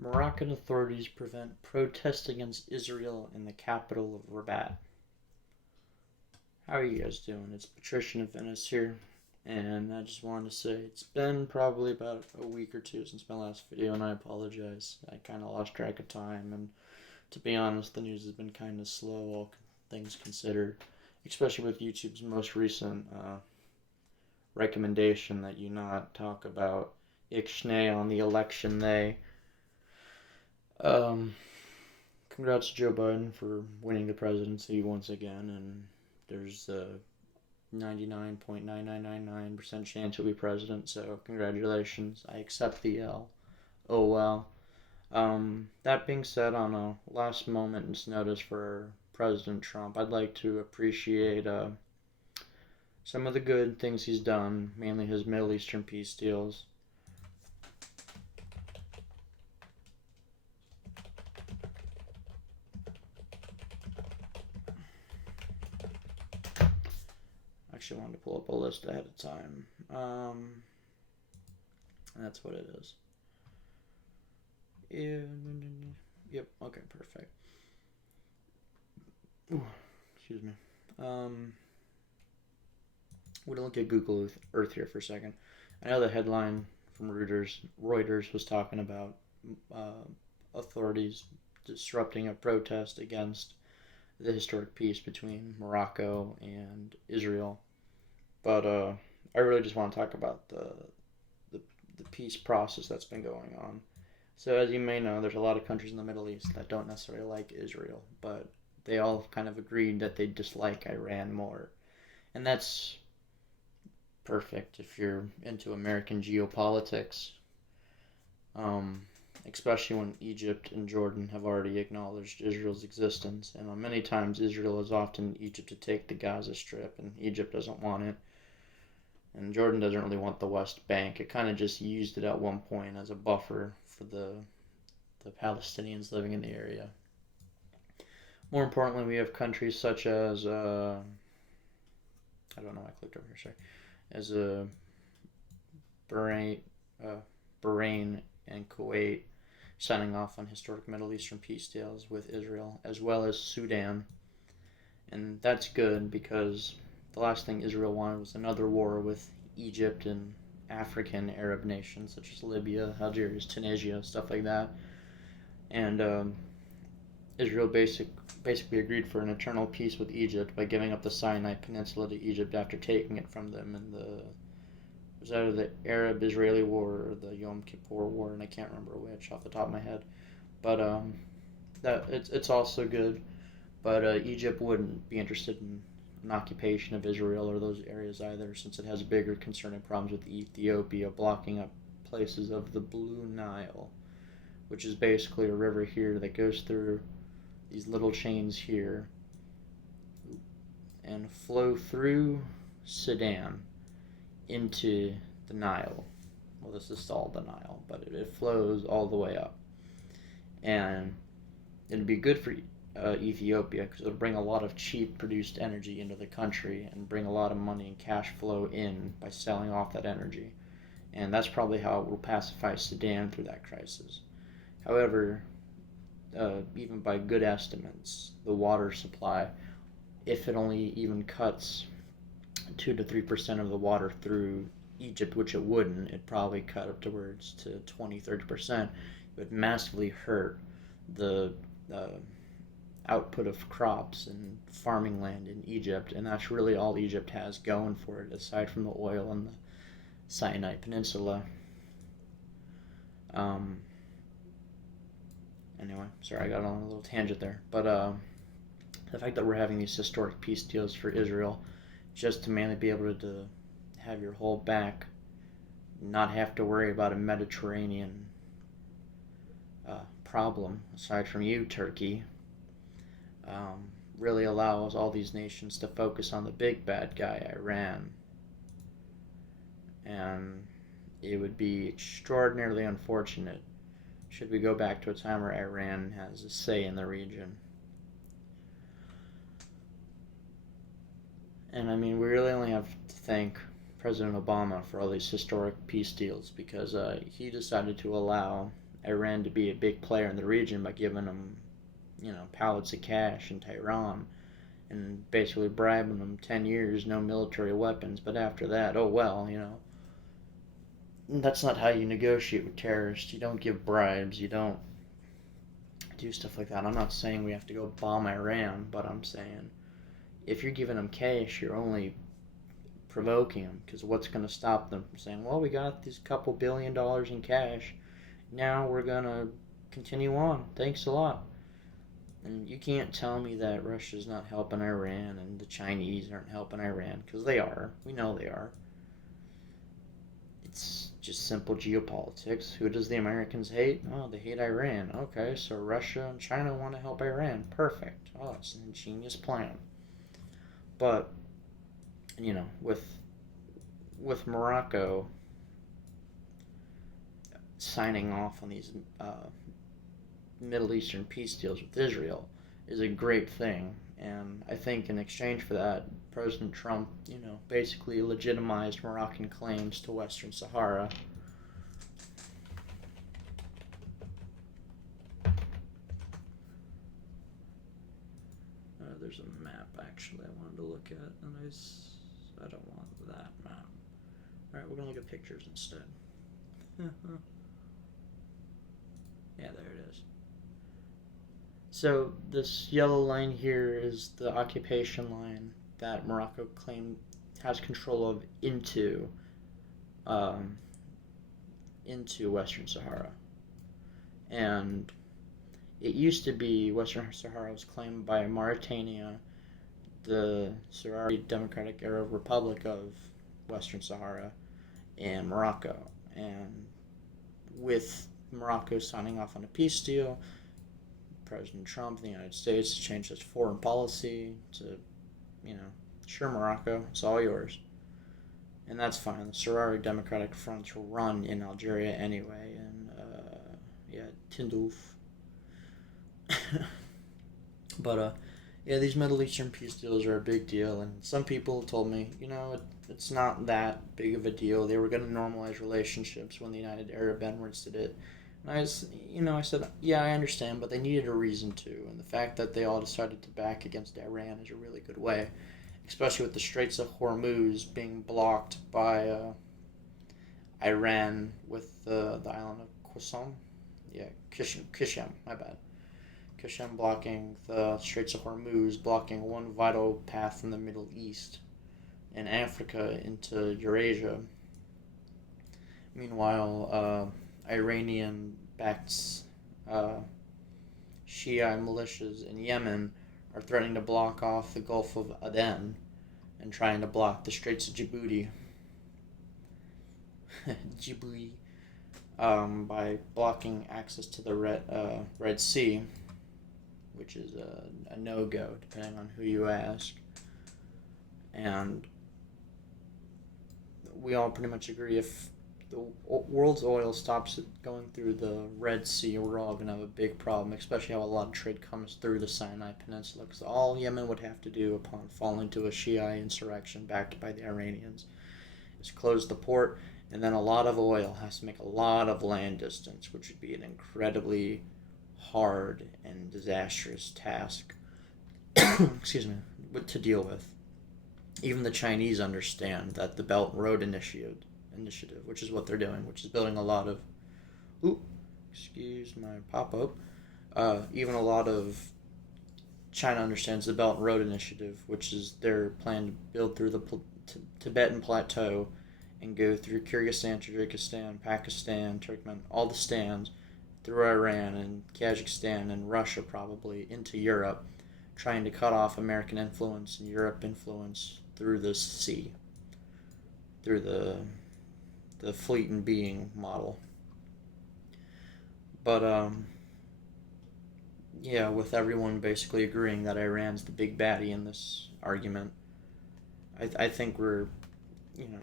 Moroccan authorities prevent protests against Israel in the capital of Rabat. How are you guys doing? It's Patrician of Venice here, and I just wanted to say it's been probably about a week or two since my last video, and I apologize. I kind of lost track of time, and to be honest, the news has been kind of slow, all things considered, especially with YouTube's most recent recommendation that you not talk about Ixnay on the election day. Um, Congrats to Joe Biden for winning the presidency once again, and there's a 99.9999% chance he'll be president, so congratulations. I accept the L. Oh well. That being said, on a last moment's notice for President Trump, I'd like to appreciate some of the good things he's done, mainly his Middle Eastern peace deals. Actually, I wanted to pull up a list ahead of time. That's what it is. Yep. Okay. Perfect. Ooh, excuse me. Um, we're gonna look at Google Earth here for a second. I know the headline from Reuters was talking about uh, authorities disrupting a protest against the historic peace between Morocco and Israel. But I really just want to talk about the the peace process that's been going on. So as you may know, there's a lot of countries in the Middle East that don't necessarily like Israel, but they all kind of agreed that they dislike Iran more, and that's perfect if you're into American geopolitics. Um, Especially when Egypt and Jordan have already acknowledged Israel's existence, and many times Israel is often Egypt to take the Gaza Strip, and Egypt doesn't want it. And Jordan doesn't really want the West Bank. It kind of just used it at one point as a buffer for the Palestinians living in the area. More importantly, we have countries such as I don't know. I clicked over here. Sorry, as Bahrain, uh, Bahrain and Kuwait signing off on historic Middle Eastern peace deals with Israel, as well as Sudan, and that's good because the last thing Israel wanted was another war with Egypt and African Arab nations such as Libya, Algeria, Tunisia, stuff like that. And Israel basically agreed for an eternal peace with Egypt by giving up the Sinai Peninsula to Egypt after taking it from them in the it was either the Arab-Israeli War or the Yom Kippur War, and I can't remember which off the top of my head. But that it's also good. But Egypt wouldn't be interested in an occupation of Israel or those areas either, since it has bigger concerning problems with Ethiopia blocking up places of the Blue Nile, which is basically a river here that goes through these little chains here and flow through Sudan into the Nile. Well, this is all the Nile, but it flows all the way up. And it'd be good for Ethiopia because it'll bring a lot of cheap produced energy into the country and bring a lot of money and cash flow in by selling off that energy. And that's probably how it will pacify Sudan through that crisis. However, even by good estimates, the water supply, if it only even cuts 2 to 3% of the water through Egypt, which it wouldn't, it'd probably cut up towards to 20-30%. It would massively hurt the uh, output of crops and farming land in Egypt, and that's really all Egypt has going for it, aside from the oil and the Sinai Peninsula. Um, anyway, sorry, I got on a little tangent there, but the fact that we're having these historic peace deals for Israel, just to mainly be able to have your whole back, not have to worry about a Mediterranean problem aside from you, Turkey, really allows all these nations to focus on the big bad guy, Iran. And it would be extraordinarily unfortunate should we go back to a time where Iran has a say in the region. And I mean, we really only have to thank President Obama for all these historic peace deals because he decided to allow Iran to be a big player in the region by giving them, pallets of cash in Tehran and basically bribing them 10 years, no military weapons. But after that, oh well, that's not how you negotiate with terrorists. You don't give bribes. You don't do stuff like that. I'm not saying we have to go bomb Iran, but I'm saying if you're giving them cash, you're only provoking them, because what's going to stop them from saying, well, we got these couple $1 billion in cash, now we're going to continue on, thanks a lot. And you can't tell me that Russia's not helping Iran and the Chinese aren't helping Iran, because they are. We know they are. It's just simple geopolitics. Who does the Americans hate? Oh, they hate Iran. Okay, so Russia and China want to help Iran. Perfect. Oh, it's an ingenious plan. But with Morocco signing off on these Middle Eastern peace deals with Israel is a great thing, and I think in exchange for that, President Trump, basically legitimized Moroccan claims to Western Sahara. There's a map actually I wanted to look at, and I don't want that map. Alright, we're gonna look at pictures instead. Yeah, there it is. So this yellow line here is the occupation line that Morocco claimed has control of into Western Sahara, and it used to be Western Sahara was claimed by Mauritania, the Sahrawi Democratic Arab Republic of Western Sahara, and Morocco. And with Morocco signing off on a peace deal, President Trump of the United States changed its foreign policy to, sure, Morocco, it's all yours. And that's fine. The Sahrawi Democratic Fronts will run in Algeria anyway, and Tindouf. But these Middle Eastern peace deals are a big deal, and some people told me, it's not that big of a deal. They were going to normalize relationships when the United Arab Emirates did it. And I said, yeah, I understand, but they needed a reason to, and the fact that they all decided to back against Iran is a really good way, especially with the Straits of Hormuz being blocked by Iran with the island of Qasem. Yeah, Qasem, my bad. Qasem blocking the Straits of Hormuz, blocking one vital path in the Middle East and Africa into Eurasia. Meanwhile, Iranian-backed Shia militias in Yemen are threatening to block off the Gulf of Aden and trying to block the Straits of Djibouti. By blocking access to the Red Sea, which is a no-go, depending on who you ask. And we all pretty much agree if the world's oil stops going through the Red Sea, we're all going to have a big problem, especially how a lot of trade comes through the Sinai Peninsula, because all Yemen would have to do upon falling to a Shia insurrection backed by the Iranians is close the port, and then a lot of oil has to make a lot of land distance, which would be an incredibly hard and disastrous task excuse me, to deal with. Even the Chinese understand that the Belt and Road Initiative, which is what they're doing, which is building a lot of excuse my pop-up. Even a lot of China understands the Belt and Road Initiative, which is their plan to build through the Tibetan Plateau and go through Kyrgyzstan, Tajikistan, Pakistan, Turkmen, all the stands, through Iran and Kazakhstan and Russia probably, into Europe, trying to cut off American influence and Europe influence through the sea, through the fleet and being model. But with everyone basically agreeing that Iran's the big baddie in this argument, I think the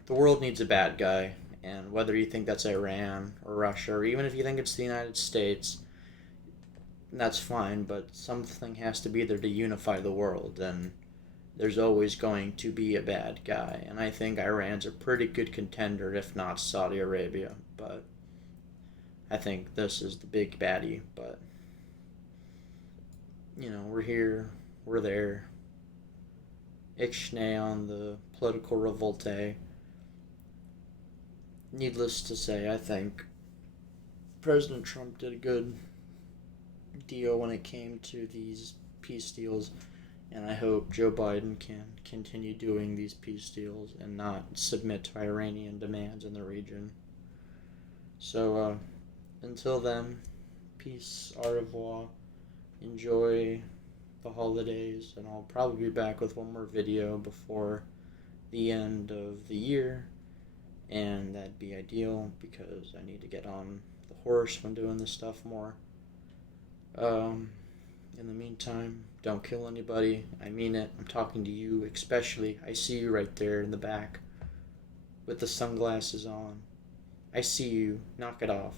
world needs a bad guy, and whether you think that's Iran or Russia, or even if you think it's the United States, that's fine, but something has to be there to unify the world, and there's always going to be a bad guy, and I think Iran's a pretty good contender, if not Saudi Arabia, but I think this is the big baddie, but we're here, we're there. Ixnay on the political revolte. Needless to say, I think President Trump did a good deal when it came to these peace deals, and I hope Joe Biden can continue doing these peace deals and not submit to Iranian demands in the region. So, until then, peace, au revoir, enjoy the holidays, and I'll probably be back with one more video before the end of the year, and that'd be ideal because I need to get on the horse when doing this stuff more. Um, in the meantime, don't kill anybody. I mean it. I'm talking to you, especially. I see you right there in the back with the sunglasses on. I see you. Knock it off.